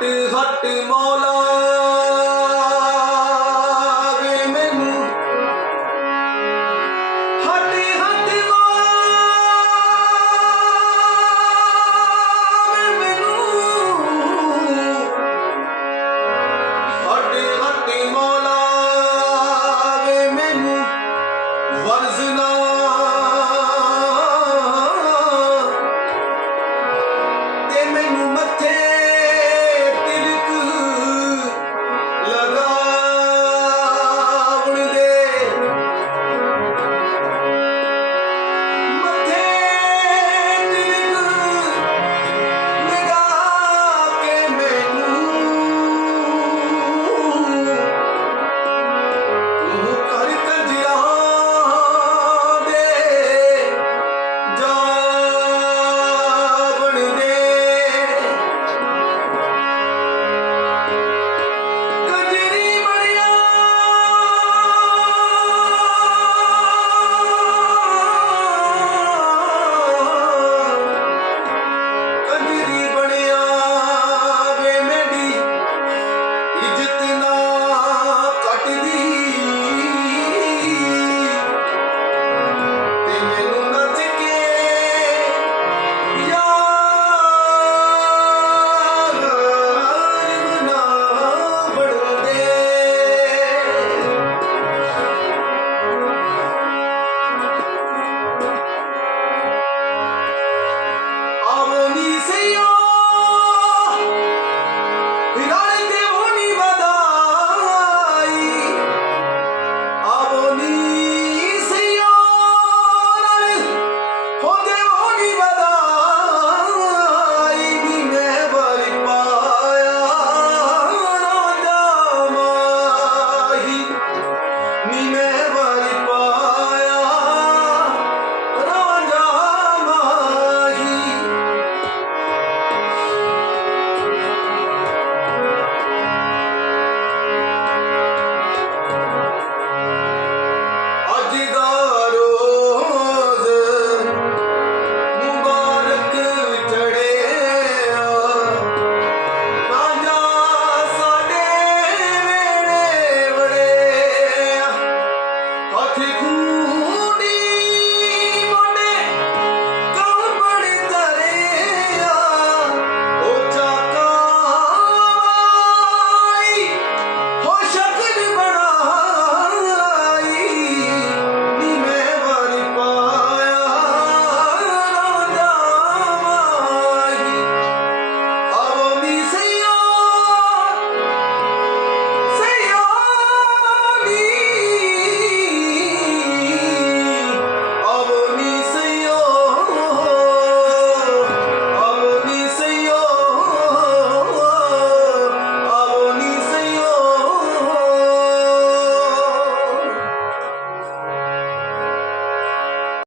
ਹਟ ਹਟ ਮੌਲਾ